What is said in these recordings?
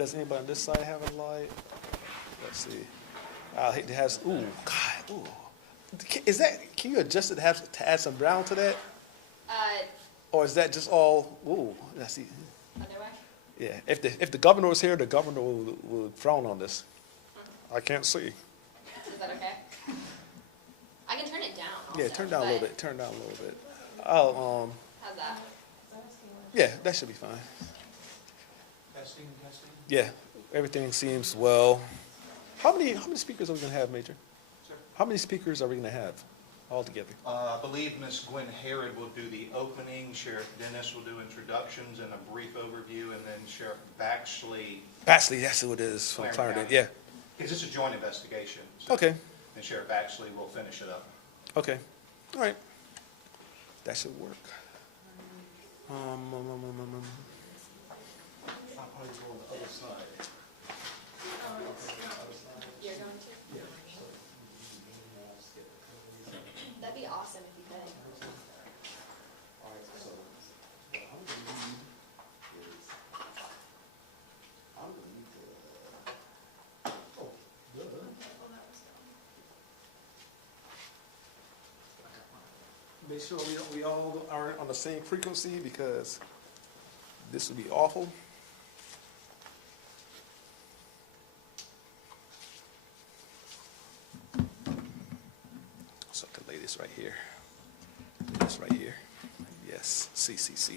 Does anybody on this side have a light? Let's see. I hate to have, ooh, God, ooh. Is that, can you adjust it to add some brown to that? Or is that just all, ooh, let's see. Other way? Yeah, if the governor was here, the governor would frown on this. I can't see. Is that okay? I can turn it down also, Yeah, turn down a little bit, turn down a little bit. Oh, How's that? yeah, that should be fine. Testing. Yeah, everything seems well. How many speakers are we gonna have, Major? Sir? How many speakers are we gonna have altogether? I believe Ms. Gwen Herod will do the opening, Sheriff Dennis will do introductions and a brief overview, and then Sheriff Baxley. Baxley, that's who it is, from Clarendon, yeah. Because it's a joint investigation. So, Okay, and Sheriff Baxley will finish it up. okay, all right. That should work. I'll probably go on the other side. You're going to? That'd be awesome if you could. All right, so what I'm gonna need is, I'm gonna need to, oh, duh. Make sure we all are on the same frequency, because this would be awful. So I can lay this right here. Lay this right here. Yes, CCC.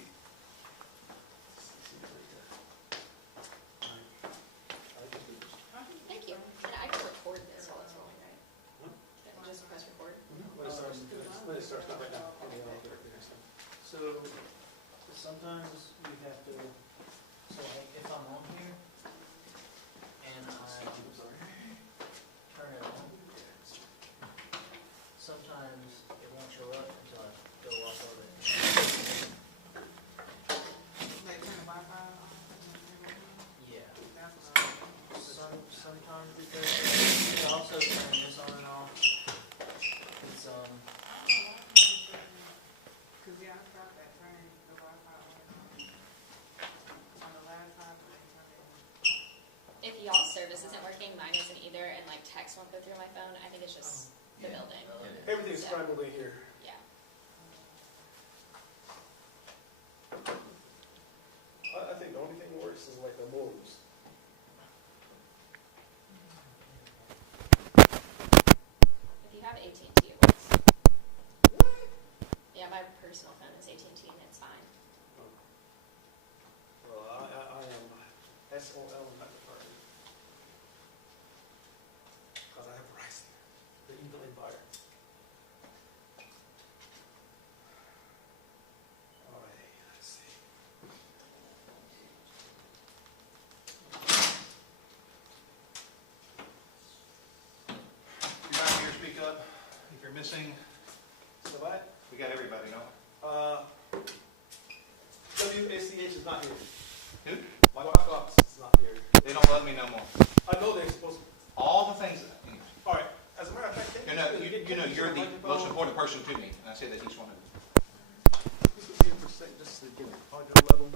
Thank you. And I can record this while it's rolling, right? Can I just press record? When it starts, not right now. So sometimes you have to, so like if I'm on here and I turn it on, sometimes it won't show up until I go off of it. Like turn the Wi-Fi on? Yeah. That's Sometimes it does. You can also turn this on and off. It's Cause yeah, I tried that, turning the Wi-Fi on the laptop and then turn it on. If y'all's service isn't working, mine isn't either, and like text won't go through my phone, I think it's just the building. Everything's scrambled in here. Yeah. I think the only thing worse is like the modems. If you have AT&T, it works. Yeah, my personal phone is AT&T and it's fine. Well, I am SOL type of person. Because I have Verizon, the evil empire. All right, let's see. If you're not here, speak up. If you're missing, So what? we got everybody, no? WACH is not here. Who? My boss is not here. They don't love me no more. I know they're supposed to. All the things that, All right, as a matter of fact, you're the most important person to me, and I say that each one of you. This would be a percent, just to get audio level.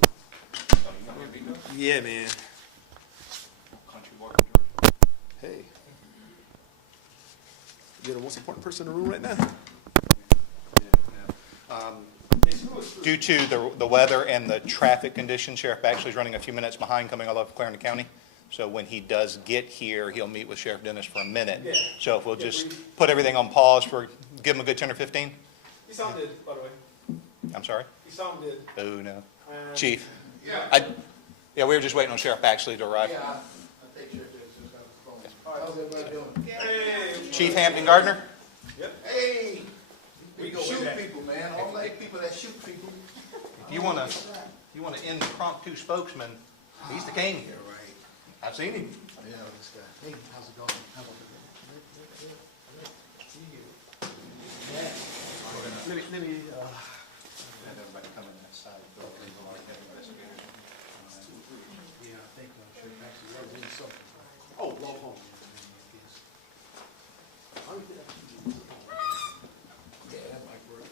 So you want me to be good? Yeah, man. Country boy from Georgia. Hey. You're the most important person in the room right now. Due to the weather and the traffic conditions, Sheriff Baxley is running a few minutes behind coming all over Clarendon County. So when he does get here, he'll meet with Sheriff Dennis for a minute. Yeah. So if we'll just put everything on pause for, give him a good 10 or 15. You sounded, by the way. I'm sorry? You sounded. Oh, no. Chief. Yeah. Yeah, we were just waiting on Sheriff Baxley to arrive. Yeah, I think Sheriff Davis just got the phone. How's everybody doing? Hey. Chief Hampton Gardner? Hey, We go shoot way back. people, man. I don't like people that shoot people. If you want to impromptu spokesman, he's the king here. Right. I've seen him. Yeah, this guy. Hey, how's it going? How's it going? See you. Let me, Have everybody come in that side. Yeah, I think Sheriff actually was in something. oh, log home. Yeah, that might work.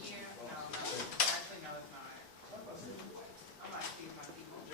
Yeah, no, actually, no, it's not. I might see my people.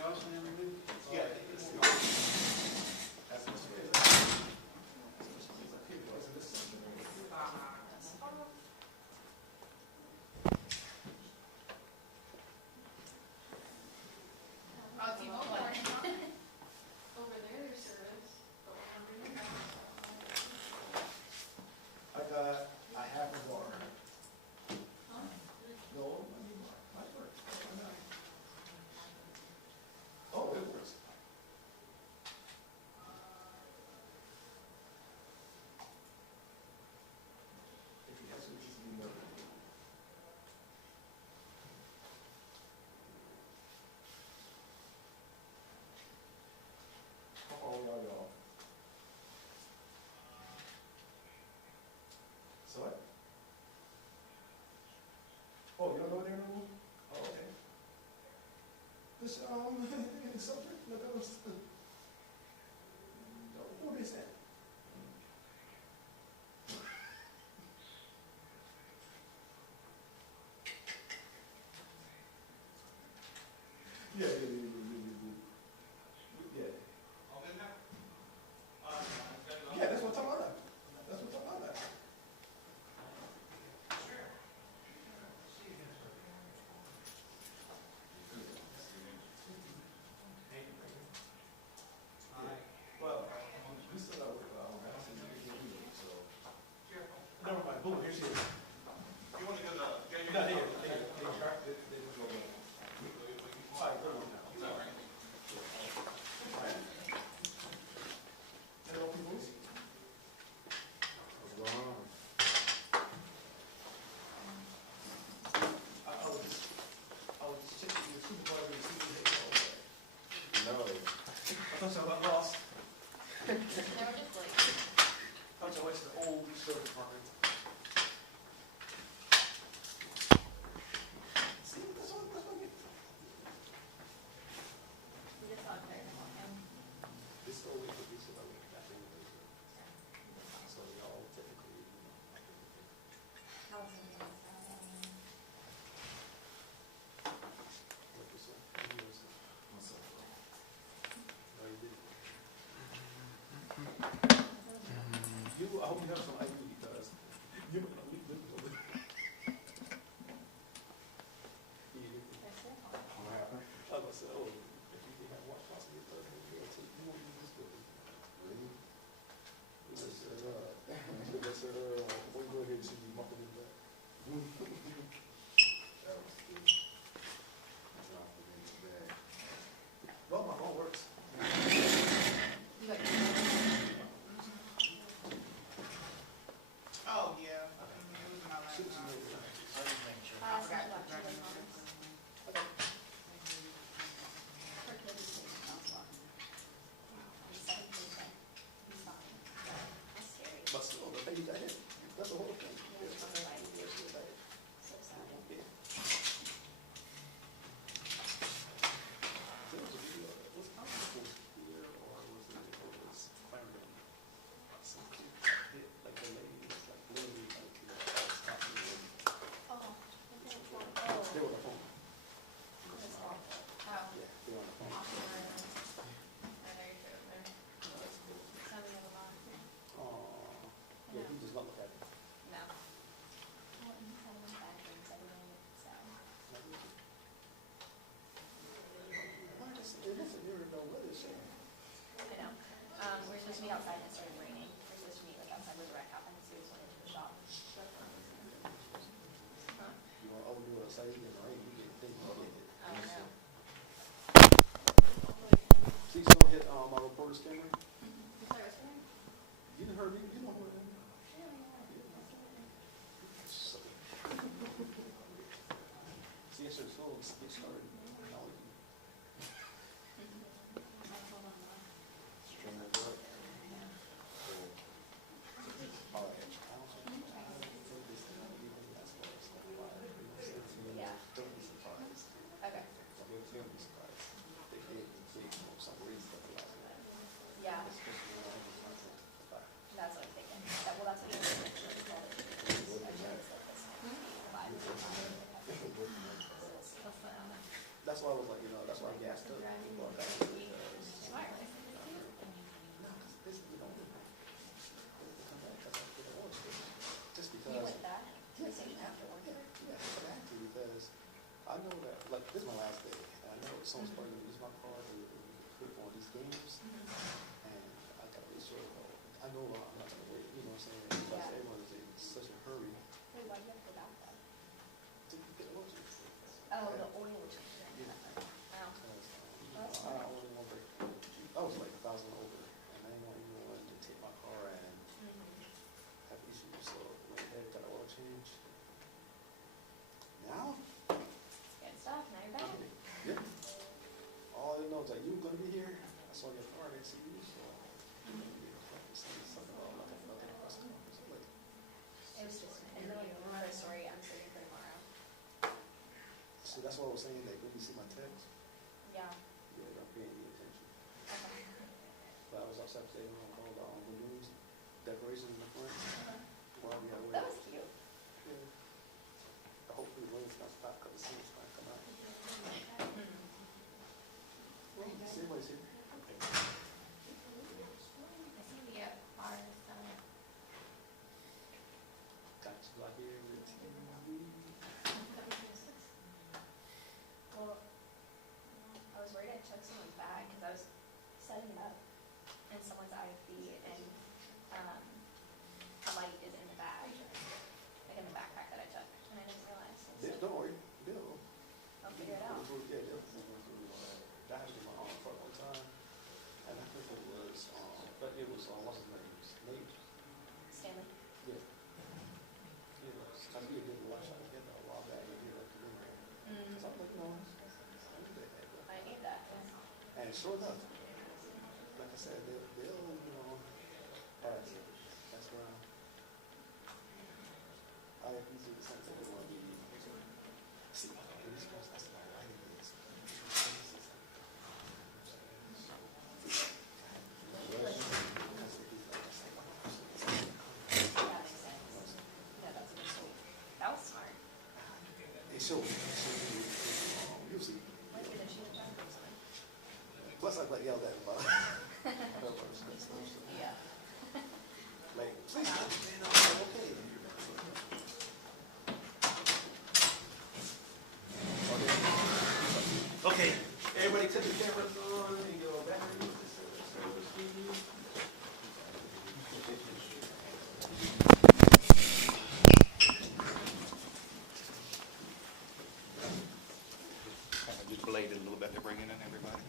This, Sumter, no, that was, what is that? Yeah. Yeah, that's what I'm talking about. That's what I'm talking about. Well, this is what so. Never mind, boom, here she is. You want to go to, No, here. All right, go on now. Hello, people. What's going on? I was checking your supervisor to see if they No. I thought I got lost. They were just like, I was went to the old sheriff department. See, that's what I get. we just saw Clarendon County. This is only for this, I mean, I think it is. So y'all typically, How was it? what you say? What's up? No, you didn't. I hope you have some ID because you You didn't. What happened? I was say, oh, if you have watch possibly third, you won't use this building. Really? Yes, sir. Yes, sir. We'll go ahead and see you muffled in that. That was good. Dropped it in the bag. Well, my phone works. You got Oh, yeah. It was my Shoot, you laptop. know, I just making sure. I so forgot you to watch turn your it on. moments. Her kid is taking off on. He's 17, he's fine. That's scary. But still, the thing you got hit, that's the whole thing. Yeah, it's on the right. So sad. Yeah. There was a video, was Congress here or was Clarendon? Some kid got hit, like the lady was like literally like, stopping and Oh, they oh, were on the phone. that's awful. Oh, Yeah, they were on the phone. awkward. I know you're true there. Some of them are. Aw, yeah, he just not look at it. No. Well, and he's having bad things every minute, so. Why just, it wasn't here, no weather shade. I know. We're supposed to meet outside and it started raining. We're supposed to meet like outside with the rec hop and see what's going into the shop. Huh? You want to overdo it, say you get rain, you get things, you get it. I don't know. See, someone hit, my reporter's camera. You saw what's going on? You didn't heard me, you know who it is. See, I should have told him to get started. Now we can- String it up. All right. Yeah. Don't be surprised. Okay. Don't be surprised. They did, for some reason, they like that. Yeah, Especially when I was content. that's what I'm thinking. That, well, that's what you're saying. It's called it. I should have said this. Five. That's why I was like, you know, that's why I gassed up. Well, that was because- Smart. No, 'cause this, you know, they come back 'cause I get an orange stick. Just You because. went back? Yes, you have to work it. Yeah, exactly, because I know that, like, this is my last day, and I know someone's probably gonna use my car to put on these games, and I gotta be sure, I know I'm not gonna wait, you know what I'm saying? Because Yeah. everyone is in such a hurry Wait, why do you have to go back though? to get an orange stick. Oh, the oil change. Oh. Because, I only want to, I was like 1,000 over, and I didn't want anyone to take my car and have issues, so went ahead, got an oil change. Now, Good stuff. Now you're back. yeah. All I know is that you were gonna be here. I saw your car, I didn't see you, so. Something about like nothing across the office. I'm like, It was just, and then another story I'm saving for tomorrow. so that's what I was saying, like when you see my text, Yeah, Saturday, all the balloons, decorations in the front. While we are That waiting. was cute. Hopefully the rain's not stop, because the sun's gonna come out. See what it's here. I see we got bars, Got you like here with Well, I was worried I took someone's bag because I was setting it up and someone's IFB and a light is in the bag, like in the backpack that I took, and I didn't realize. So Don't worry, Bill. I'll figure it out. Yeah, Bill. That was my arm for one time, and I think it was, but it was, what's his name? Nate? Stanley. Yeah. It was, I think he did watch, I get a while back, and he left the room. So I'm like, no, I need that. I need that. Yeah. And sure enough, like I said, they'll, all right, that's where I have these are the things that they want to be. See, these guys, that's my lighting is. Yeah, makes sense. Yeah, that's good. Sweet. That was smart. It shows, you'll see. Might be that she was trying to do something. Plus I got yelled at about. Yeah. Like, please, I'm okay. Okay, everybody take the cameras on and go back. Just bladed a little bit to bring in everybody.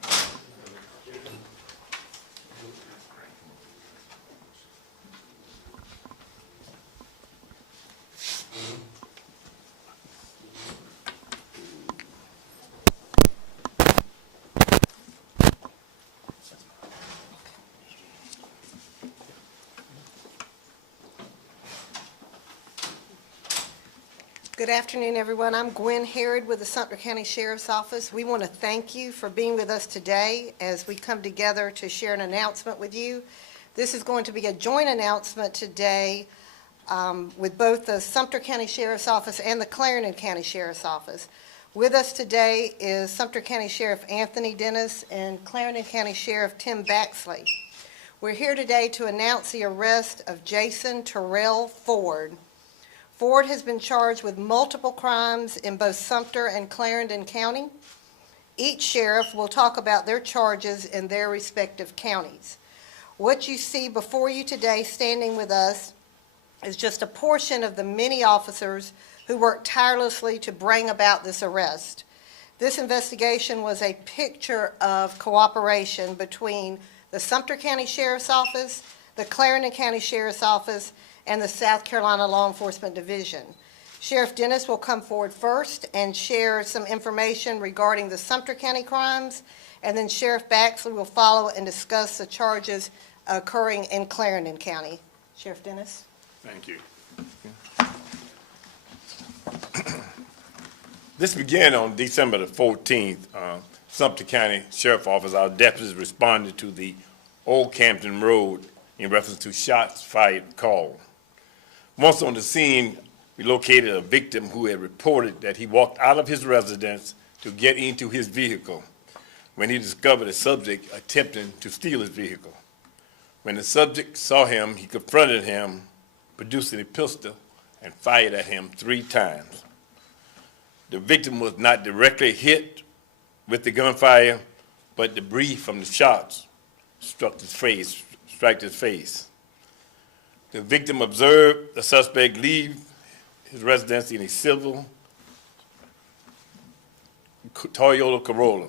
Good afternoon, everyone. I'm Gwen Herod with the Sumter County Sheriff's Office. We want to thank you for being with us today as we come together to share an announcement with you. This is going to be a joint announcement today with both the Sumter County Sheriff's Office and the Clarendon County Sheriff's Office. With us today is Sumter County Sheriff Anthony Dennis and Clarendon County Sheriff Tim Baxley. We're here today to announce the arrest of Jason Terrell Ford. Ford has been charged with multiple crimes in both Sumter and Clarendon County. Each sheriff will talk about their charges in their respective counties. What you see before you today standing with us is just a portion of the many officers who worked tirelessly to bring about this arrest. This investigation was a picture of cooperation between the Sumter County Sheriff's Office, the Clarendon County Sheriff's Office, and the South Carolina Law Enforcement Division. Sheriff Dennis will come forward first and share some information regarding the Sumter County crimes, and then Sheriff Baxley will follow and discuss the charges occurring in Clarendon County. Sheriff Dennis. Thank you. This began on December the 14th. Sumter County Sheriff's Office, our deputies responded to the Old Campton Road in reference to shots fired call. Once on the scene, we located a victim who had reported that he walked out of his residence to get into his vehicle when he discovered a subject attempting to steal his vehicle. When the subject saw him, he confronted him, producing a pistol, and fired at him 3 times. The victim was not directly hit with the gunfire, but debris from the shots struck his face. The victim observed the suspect leave his residence in a silver Toyota Corolla,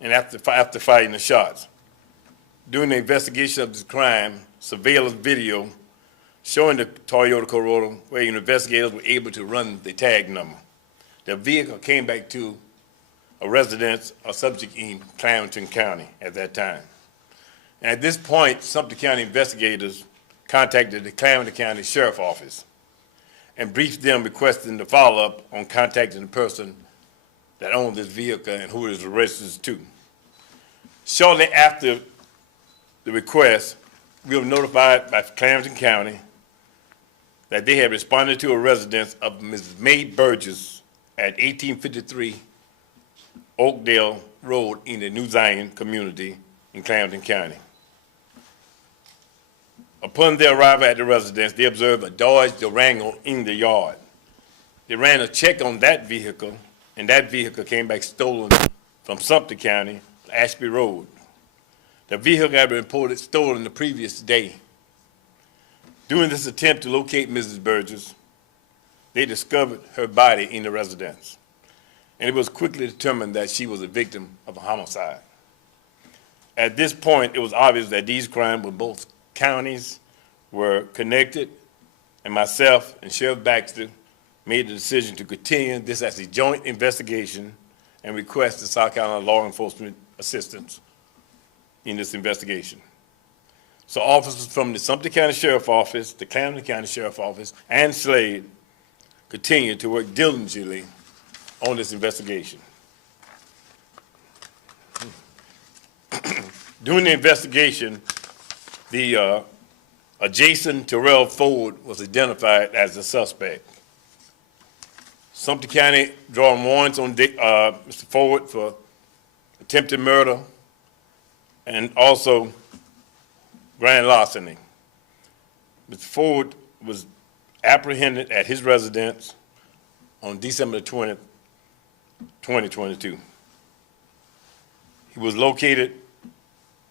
and after firing the shots. During the investigation of this crime, surveillance video showing the Toyota Corolla, where investigators were able to run the tag number. The vehicle came back to a residence, a subject in Clarendon County at that time. And at this point, Sumter County investigators contacted the Clarendon County Sheriff's Office and briefed them requesting the follow-up on contacting the person that owned this vehicle and who it was registered to. Shortly after the request, we were notified by Clarendon County that they had responded to a residence of Mrs. May Burgess at 1853 Oakdale Road in the New Zion community in Clarendon County. Upon their arrival at the residence, they observed a Dodge Durango in the yard. They ran a check on that vehicle, and that vehicle came back stolen from Sumter County, Ashby Road. The vehicle had been reported stolen the previous day. During this attempt to locate Mrs. Burgess, they discovered her body in the residence, and it was quickly determined that she was a victim of a homicide. At this point, it was obvious that these crimes with both counties were connected, and myself and Sheriff Baxter made the decision to continue this as a joint investigation and request the South Carolina law enforcement assistance in this investigation. So officers from the Sumter County Sheriff's Office, the Clarendon County Sheriff's Office, and Slade continue to work diligently on this investigation. During the investigation, the adjacent Terrell Ford was identified as the suspect. Sumter County drawing warrants on Mr. Ford for attempted murder and also grand larceny. Mr. Ford was apprehended at his residence on December 20th, 2022. He was located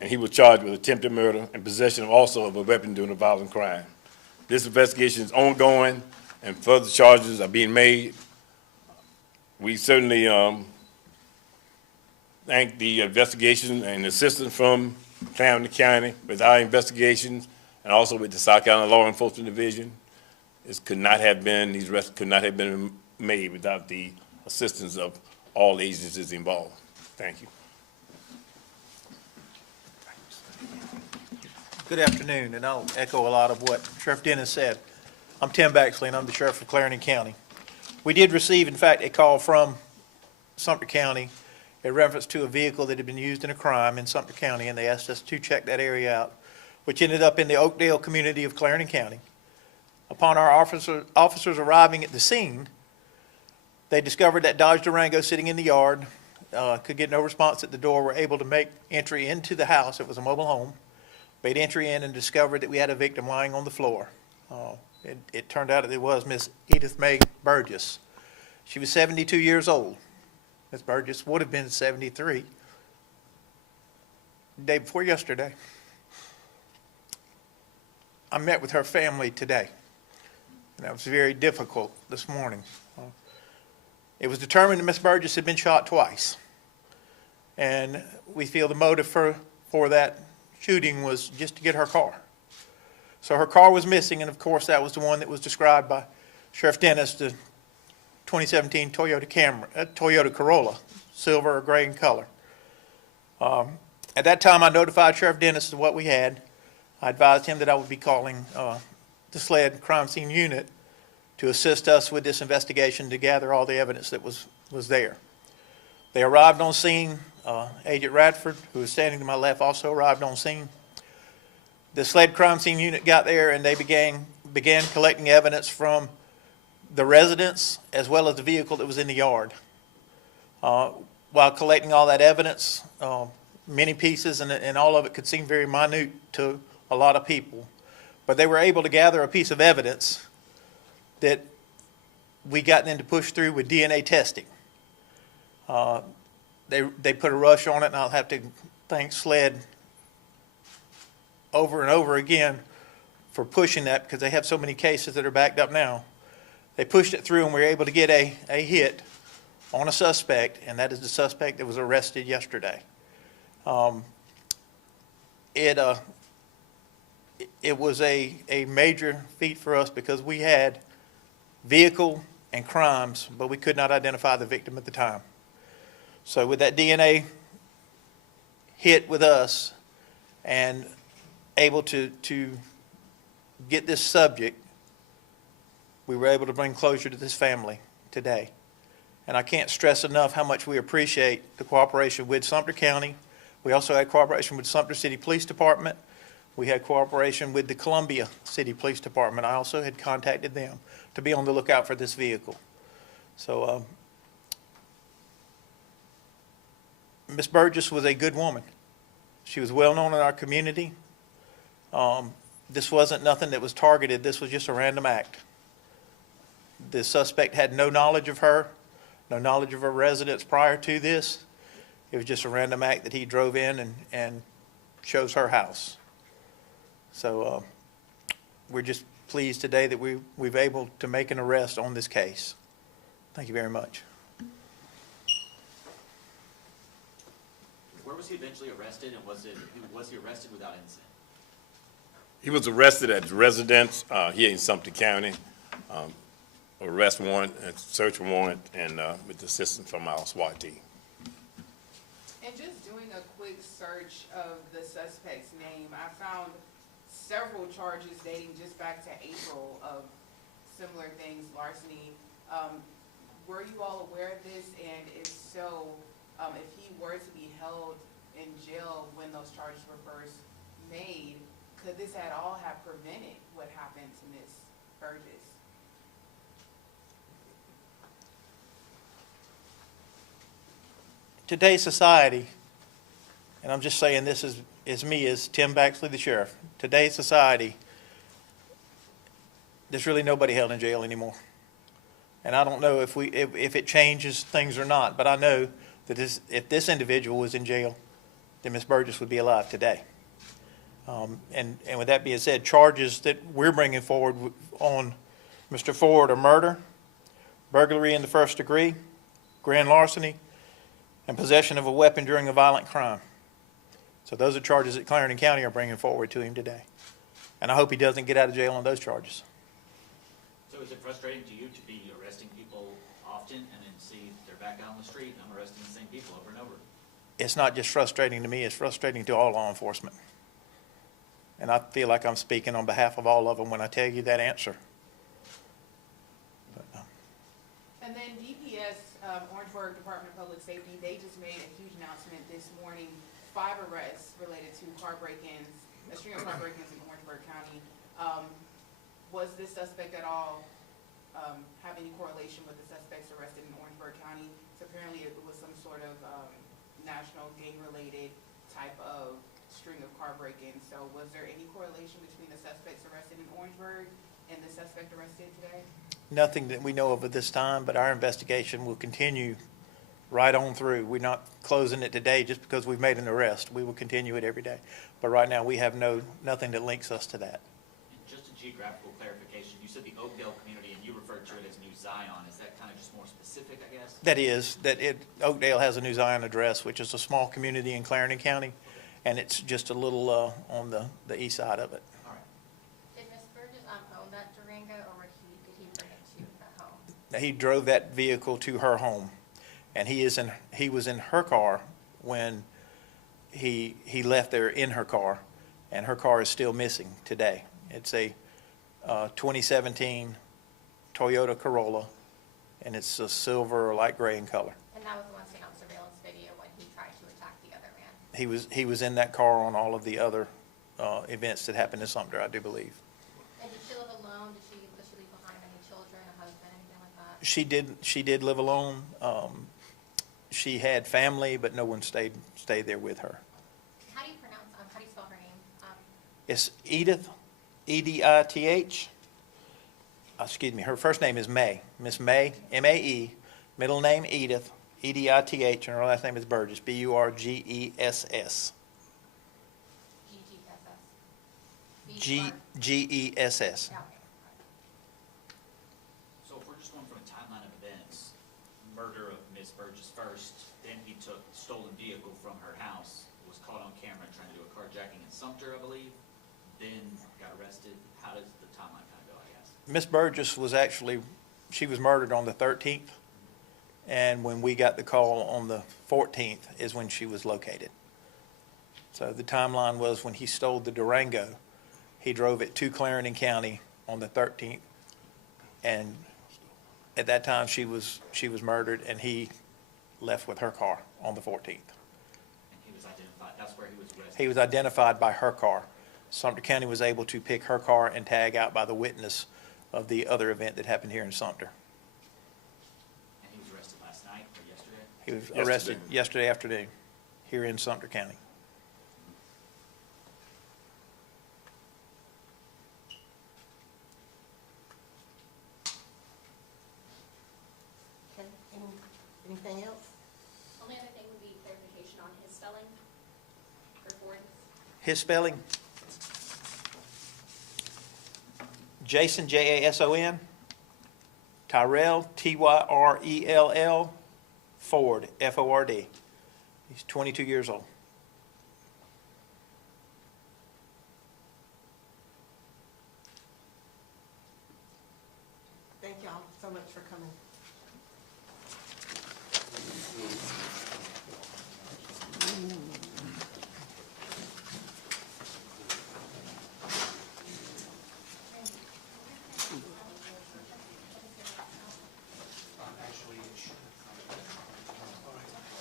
and he was charged with attempted murder and possession also of a weapon during a violent crime. This investigation is ongoing and further charges are being made. We certainly thank the investigation and assistance from Clarendon County with our investigations and also with the South Carolina Law Enforcement Division. These arrests could not have been made without the assistance of all agencies involved. Thank you. Good afternoon, and I'll echo a lot of what Sheriff Dennis said. I'm Tim Baxley, and I'm the Sheriff of Clarendon County. We did receive, in fact, a call from Sumter County in reference to a vehicle that had been used in a crime in Sumter County, and they asked us to check that area out, which ended up in the Oakdale community of Clarendon County. Upon our officers arriving at the scene, they discovered that Dodge Durango sitting in the yard, could get no response at the door, were able to make entry into the house. It was a mobile home. Made entry in and discovered that we had a victim lying on the floor. It turned out that it was Miss Edith May Burgess. She was 72 years old. Miss Burgess would have been 73 the day before yesterday. I met with her family today, and that was very difficult this morning. It was determined that Miss Burgess had been shot twice, and we feel the motive for that shooting was just to get her car. So her car was missing, and of course that was the one that was described by Sheriff Dennis, the 2017 Toyota Corolla, silver or gray in color. At that time, I notified Sheriff Dennis of what we had. I advised him that I would be calling the SLED crime scene unit to assist us with this investigation to gather all the evidence that was there. They arrived on scene. Agent Radford, who was standing to my left, also arrived on scene. The SLED crime scene unit got there, and they began collecting evidence from the residents as well as the vehicle that was in the yard. While collecting all that evidence, many pieces, and all of it could seem very minute to a lot of people, but they were able to gather a piece of evidence that we got them to push through with DNA testing. They put a rush on it, and I'll have to thank SLED over and over again for pushing that, because they have so many cases that are backed up now. They pushed it through, and we were able to get a hit on a suspect, and that is the suspect that was arrested yesterday. It was a major feat for us because we had vehicle and crimes, but we could not identify the victim at the time. So with that DNA hit with us and able to get this subject, we were able to bring closure to this family today. And I can't stress enough how much we appreciate the cooperation with Sumter County. We also had cooperation with Sumter City Police Department We had cooperation with the Columbia City Police Department. I also had contacted them to be on the lookout for this vehicle. So, Ms. Burgess was a good woman. She was well-known in our community. This wasn't nothing that was targeted. This was just a random act. The suspect had no knowledge of her, no knowledge of her residence prior to this. It was just a random act that he drove in and chose her house. So we're just pleased today that we've able to make an arrest on this case. Thank you very much. Where was he eventually arrested, and was he arrested without incident? He was arrested at his residence here in Sumter County. Arrest warrant, and search warrant, and with assistance from our SWAT team. And just doing a quick search of the suspect's name, I found several charges dating just back to April of similar things, larceny. Were you all aware of this? And if so, if he were to be held in jail when those charges were first made, could this at all have prevented what happened to Ms. Burgess? Today's society, and I'm just saying this is me as Tim Baxley, the sheriff. Today's society, there's really nobody held in jail anymore. And I don't know if it changes things or not, but I know that if this individual was in jail, then Ms. Burgess would be alive today. And with that being said, charges that we're bringing forward on Mr. Ford are murder, burglary in the first degree, grand larceny, and possession of a weapon during a violent crime. So those are charges that Clarendon County are bringing forward to him today. And I hope he doesn't get out of jail on those charges. So is it frustrating to you to be arresting people often and then see they're back out on the street and I'm arresting the same people over and over? It's not just frustrating to me, it's frustrating to all law enforcement. And I feel like I'm speaking on behalf of all of them when I tell you that answer. And then DPS, Orangeburg Department of Public Safety, they just made a huge announcement this morning, 5 arrests related to car break-ins, a string of car break-ins in Orangeburg County. Was this suspect at all have any correlation with the suspects arrested in Orangeburg County? So apparently it was some sort of national gang-related type of string of car break-ins. So was there any correlation between the suspects arrested in Orangeburg and the suspect arrested today? Nothing that we know of at this time, but our investigation will continue right on through. We're not closing it today just because we've made an arrest. We will continue it every day. But right now, we have nothing that links us to that. And just a geographical clarification, you said the Oakdale community and you referred to it as New Zion. Is that kind of just more specific, I guess? That is, Oakdale has a New Zion address, which is a small community in Clarendon County, and it's just a little on the east side of it. All right. Did Ms. Burgess own that Durango, or did he bring it to the home? He drove that vehicle to her home, and he was in her car when he left there in her car, and her car is still missing today. It's a 2017 Toyota Corolla, and it's a silver or light gray in color. And that was the one seen on surveillance video when he tried to attack the other man. He was in that car on all of the other events that happened in Sumter, I do believe. And did she live alone? Did she leave behind any children, a husband, anything like that? She did live alone. She had family, but no one stayed there with her. How do you pronounce, how do you spell her name? It's Edith, Edith. Excuse me, her first name is May. Miss May, M-A-E, middle name Edith, Edith, and her last name is Burgess, B-U-R-G-E-S-S. G-G-S-S. G-E-S-S. Yeah, okay. So if we're just going from a timeline of events, murder of Ms. Burgess first, then he took stolen vehicle from her house, was caught on camera trying to do a carjacking in Sumter, I believe, then got arrested. How does the timeline kind of go, I guess? Miss Burgess she was murdered on the 13th, and when we got the call on the 14th is when she was located. So the timeline was when he stole the Durango, he drove it to Clarendon County on the 13th, and at that time she was murdered, and he left with her car on the 14th. And he was identified, that's where he was arrested? He was identified by her car. Sumter County was able to pick her car and tag out by the witness of the other event that happened here in Sumter. And he was arrested last night or yesterday? He was arrested yesterday afternoon here in Sumter County. Okay, anything else? Only other thing would be clarification on his spelling for Ford. His spelling? Jason, Jason, Tyrell, Tyrell, Ford, Ford. He's 22 years old.